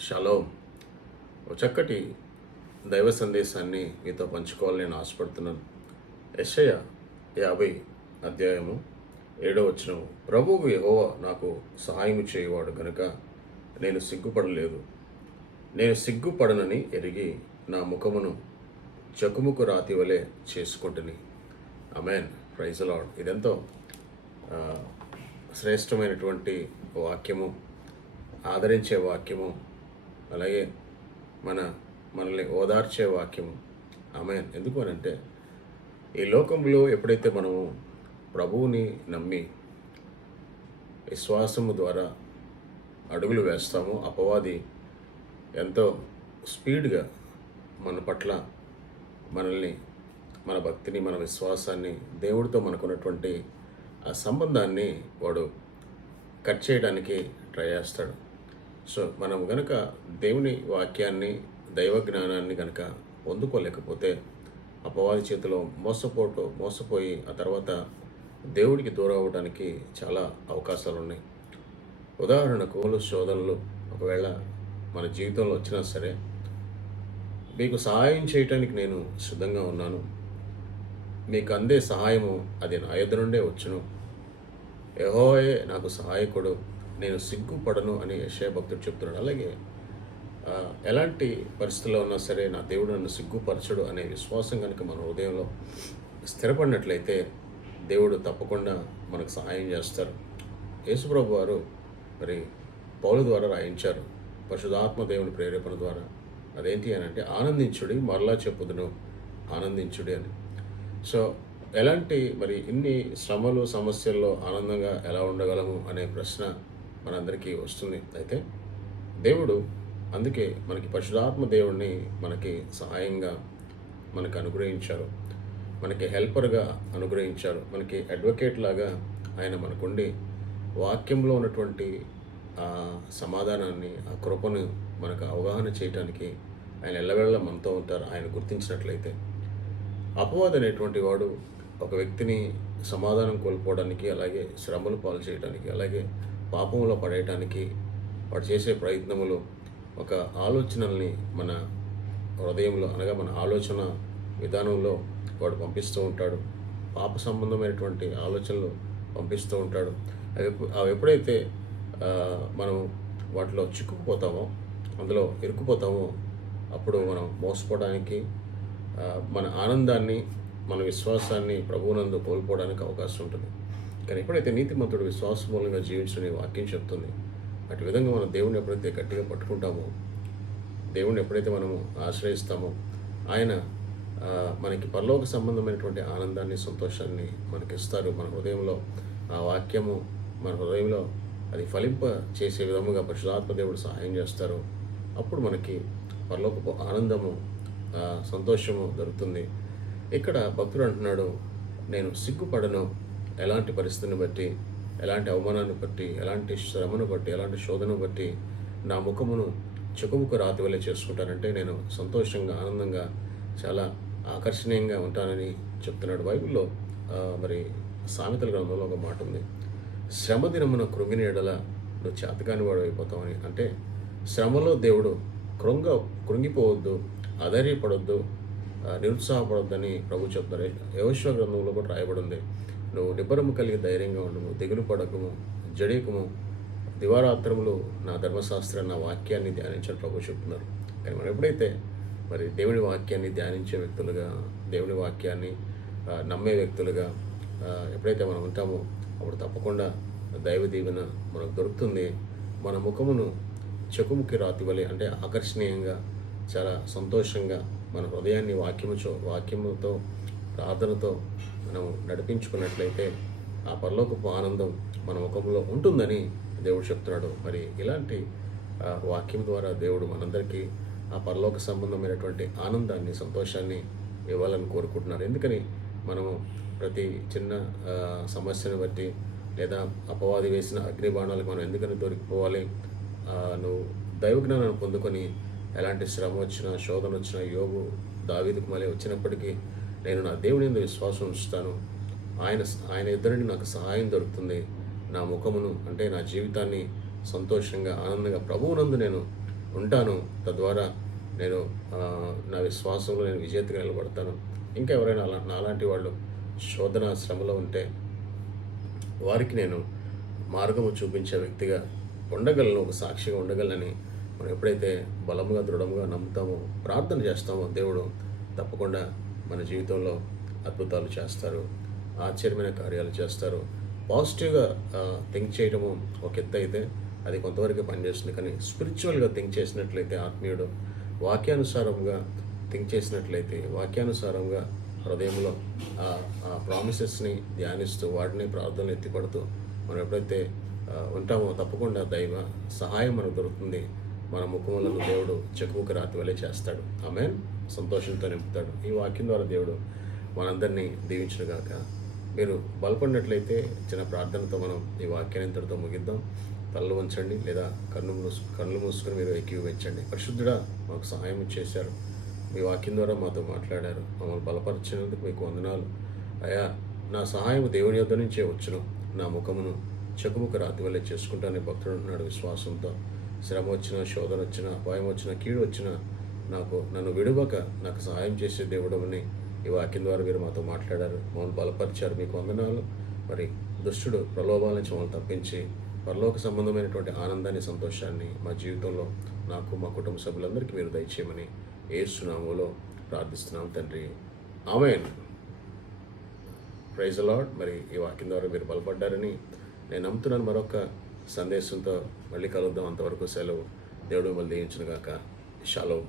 షలో. ఒక చక్కటి దైవ సందేశాన్ని మీతో పంచుకోవాలని నేను ఆశపడుతున్నాను. యెషయ యాభై అధ్యాయము ఏడో వచ్చినము ప్రభువు యహోవ నాకు సహాయం చేయవాడు గనుక నేను సిగ్గుపడలేదు. నేను సిగ్గుపడనని ఎరిగి నా ముఖమును చకుముకు రాతి వలె చేసుకుంటుని. అమెన్ ప్రైజ్ లాడ్ ఇదెంతో శ్రేష్టమైనటువంటి వాక్యము ఆదరించే వాక్యము. అలాగే మన మనల్ని ఓదార్చే వాక్యము. ఆమె ఎందుకు అని అంటే ఈ లోకంలో ఎప్పుడైతే మనము ప్రభువుని నమ్మి విశ్వాసము ద్వారా అడుగులు వేస్తామో అపవాది ఎంతో స్పీడ్గా మన పట్ల మనల్ని మన భక్తిని మన విశ్వాసాన్ని దేవుడితో మనకున్నటువంటి ఆ సంబంధాన్ని వాడు కట్ చేయడానికి ట్రై చేస్తాడు. సో మనం గనక దేవుని వాక్యాన్ని దైవ జ్ఞానాన్ని గనక పొందుకోలేకపోతే అపవాది చేతిలో మోసపోటు మోసపోయి ఆ తర్వాత దేవుడికి దూరం అవ్వడానికి చాలా అవకాశాలు ఉన్నాయి ఉదాహరణకు శోధనలు ఒకవేళ మన జీవితంలో వచ్చినా సరే మీకు సహాయం చేయటానికి నేను సిద్ధంగా ఉన్నాను. మీకు అందే సహాయము అది నా ఎదురుండే వచ్చును. ఎహోయే నాకు సహాయకుడు. నేను సిగ్గుపడను అని యశయ భక్తుడు చెప్తున్నాడు. అలాగే ఎలాంటి పరిస్థితుల్లో ఉన్నా సరే నా దేవుడు నన్ను సిగ్గుపరచడు అనే విశ్వాసం కనుక మన హృదయంలో స్థిరపడినట్లయితే దేవుడు తప్పకుండా మనకు సహాయం చేస్తారు. యేసుప్రభు వారు మరి పౌలు ద్వారా రాయించారు పరిశుధాత్మ దేవుని ప్రేరేపణ ద్వారా. అదేంటి అని అంటే ఆనందించుడి మరలా చెప్పుదును ఆనందించుడి అని. సో ఎలాంటి మరి ఇన్ని శ్రమలు సమస్యల్లో ఆనందంగా ఎలా ఉండగలము అనే ప్రశ్న మనందరికీ వస్తుంది. అయితే దేవుడు అందుకే మనకి పరిశుధాత్మ దేవుడిని మనకి సహాయంగా మనకు అనుగ్రహించారు. మనకి హెల్పర్గా అనుగ్రహించారు. మనకి అడ్వకేట్ లాగా ఆయన మనకుండి వాక్యంలో ఉన్నటువంటి ఆ సమాధానాన్ని ఆ కృపను మనకు అవగాహన చేయటానికి ఆయన ఎల్లవేళ మనతో ఉంటారు. ఆయన గుర్తించినట్లయితే అపవాద్ అనేటువంటి వాడు ఒక వ్యక్తిని సమాధానం కోల్పోవడానికి అలాగే శ్రమలు పాలు చేయడానికి అలాగే పాపంలో పడేయటానికి వాడు చేసే ప్రయత్నములు ఒక ఆలోచనల్ని మన హృదయంలో అనగా మన ఆలోచన విధానంలో వాడు పంపిస్తూ ఉంటాడు. పాప సంబంధమైనటువంటి ఆలోచనలు పంపిస్తూ ఉంటాడు. అవి అవి ఎప్పుడైతే మనం వాటిలో చిక్కుకుపోతామో అందులో ఇరుక్కుపోతామో అప్పుడు మనం మోసపోవడానికి మన ఆనందాన్ని మన విశ్వాసాన్ని ప్రభువునందు కోల్పోవడానికి అవకాశం ఉంటుంది. కానీ ఎప్పుడైతే నీతిమంతుడు విశ్వాస మూలంగా జీవించడం వాక్యం చెప్తుంది అటు విధంగా మనం దేవుణ్ణి ఎప్పుడైతే గట్టిగా పట్టుకుంటామో దేవుణ్ణి ఎప్పుడైతే మనము ఆశ్రయిస్తామో ఆయన మనకి పరలోక సంబంధమైనటువంటి ఆనందాన్ని సంతోషాన్ని మనకి ఇస్తారు మన హృదయంలో ఆ వాక్యము మన హృదయంలో అది ఫలింప చేసే విధముగా పరిశుధాత్మ దేవుడు సహాయం చేస్తారు. అప్పుడు మనకి పరలోకపు ఆనందము సంతోషము దొరుకుతుంది. ఇక్కడ భక్తుడు అంటున్నాడు నేను సిగ్గుపడను ఎలాంటి పరిస్థితిని బట్టి ఎలాంటి అవమానాన్ని బట్టి ఎలాంటి శ్రమను బట్టి ఎలాంటి శోధను బట్టి నా ముఖమును చెకుముకు రాతివలే చేసుకుంటానంటే నేను సంతోషంగా ఆనందంగా చాలా ఆకర్షణీయంగా ఉంటానని చెప్తున్నాడు బైబిల్లో. మరి సామెతల గ్రంథంలో ఒక మాట ఉంది. శ్రమ దినమున కృంగిన ఎడల నువ్వు చేతకాని వాడు అయిపోతావని అంటే శ్రమలో దేవుడు కృంగ కృంగిపోవద్దు అధైర్యపడొద్దు నిరుత్సాహపడొద్దని ప్రభు చెప్తారు. యోశ్వ గ్రంథంలో కూడా రాయబడి ఉంది నువ్వు నిబ్బరము కలిగి ధైర్యంగా ఉండము దిగులు పడకము జడేకము దివారాత్రములు నా ధర్మశాస్త్ర నా వాక్యాన్ని ధ్యానించాలని ప్రభు చెప్తున్నారు. కానీ మనం ఎప్పుడైతే మరి దేవుని వాక్యాన్ని ధ్యానించే వ్యక్తులుగా దేవుని వాక్యాన్ని నమ్మే వ్యక్తులుగా ఎప్పుడైతే మనం ఉంటామో అప్పుడు తప్పకుండా దైవ దీవెన మనకు దొరుకుతుంది. మన ముఖమును చెకుముకి రాతివలే అంటే ఆకర్షణీయంగా చాలా సంతోషంగా మన హృదయాన్ని వాక్యము చో వాక్యముతో ప్రార్థనతో మనం నడిపించుకున్నట్లయితే ఆ పరలోకపు ఆనందం మన ముఖంలో ఉంటుందని దేవుడు చెప్తున్నాడు. మరి ఇలాంటి వాక్యం ద్వారా దేవుడు మనందరికీ ఆ పరలోక సంబంధమైనటువంటి ఆనందాన్ని సంతోషాన్ని ఇవ్వాలని కోరుకుంటున్నారు. ఎందుకని? మనము ప్రతి చిన్న సమస్యను బట్టి లేదా అపవాది వేసిన అగ్నిబాణాలకు మనం ఎందుకని దొరికిపోవాలి? నువ్వు నువ్వు దైవజ్ఞానాన్ని పొందుకొని ఎలాంటి శ్రమ వచ్చినా శోధన వచ్చినా యోగు దావీదుకు మళ్ళీ వచ్చినప్పటికీ నేను నా దేవుని మీద విశ్వాసం ఉంచుతాను. ఆయన ఆయన ఇద్దరిని నాకు సహాయం దొరుకుతుంది. నా ముఖమును అంటే నా జీవితాన్ని సంతోషంగా ఆనందంగా ప్రభువునందు నేను ఉంటాను. తద్వారా నేను నా విశ్వాసంలో నేను విజేతగా నిలబడతాను. ఇంకా ఎవరైనా అలా నాలాంటి వాళ్ళు శోధన శ్రమలో ఉంటే వారికి నేను మార్గము చూపించే వ్యక్తిగా ఉండగలను ఒక సాక్షిగా ఉండగలనని మనం ఎప్పుడైతే బలముగా దృఢముగా నమ్ముతామో ప్రార్థన చేస్తామో దేవుడు తప్పకుండా మన జీవితంలో అద్భుతాలు చేస్తారు ఆశ్చర్యమైన కార్యాలు చేస్తారు. పాజిటివ్గా థింక్ చేయడము ఒక ఎత్తు అయితే అది కొంతవరకు పనిచేస్తుంది. కానీ స్పిరిచువల్గా థింక్ చేసినట్లయితే ఆత్మీయుడు వాక్యానుసారంగా థింక్ చేసినట్లయితే వాక్యానుసారంగా హృదయంలో ఆ ప్రామిసెస్ని ధ్యానిస్తూ వాటిని ప్రార్థనలు ఎత్తిపడుతూ మనం ఎప్పుడైతే ఉంటామో తప్పకుండా దైవ సహాయం మనకు దొరుకుతుంది. మన ముఖములను దేవుడు చెక్కుముక్క రాతి వలె చేస్తాడు. ఆమె సంతోషంతో నింపుతాడు. ఈ వాక్యం ద్వారా దేవుడు మనందరినీ దీవించిన గాక. మీరు బలపడినట్లయితే చిన్న ప్రార్థనతో మనం ఈ వాక్యాన్ని ఇంతటితో ముగిద్దాం. తలలు ఉంచండి లేదా కన్ను మూసు కళ్ళు మూసుకొని మీరు ఎక్కివించండి పరిశుద్ధుడా మాకు సహాయం చేశారు. మీ వాక్యం ద్వారా మాతో మాట్లాడారు. మమ్మల్ని బలపరిచినందుకు మీకు వందనాలు. అయా నా సహాయం దేవుని యొద్ద నుంచే వచ్చును. నా ముఖమును చెకుముకు రాతి వల్లే చేసుకుంటానే భక్తుడు ఉన్నాడు విశ్వాసంతో. శ్రమ వచ్చిన శోధన వచ్చిన అపాయం వచ్చిన కీడు వచ్చిన నాకు నన్ను విడువక నాకు సహాయం చేసే దేవుడమని ఈ వాక్యం ద్వారా మీరు మాతో మాట్లాడారు. మమ్మల్ని బలపరిచారు మీకు వందనాలు. మరి దుష్టుడు ప్రలోభాల నుంచి మమ్మల్ని తప్పించి పరలోక సంబంధమైనటువంటి ఆనందాన్ని సంతోషాన్ని మా జీవితంలో నాకు మా కుటుంబ సభ్యులందరికీ మీరు దయచేయమని ఏసునామూలో ప్రార్థిస్తున్నాం తండ్రి. ఆమెన్. ప్రైజ్ లాడ్ మరి ఈ వాక్యం ద్వారా మీరు బలపడ్డారని నేను నమ్ముతున్నాను. మరొక సందేశంతో మళ్ళీ కలుద్దాం. అంతవరకు సెలవు. దేవుడు మళ్ళీ దీవించును కాక షాలో.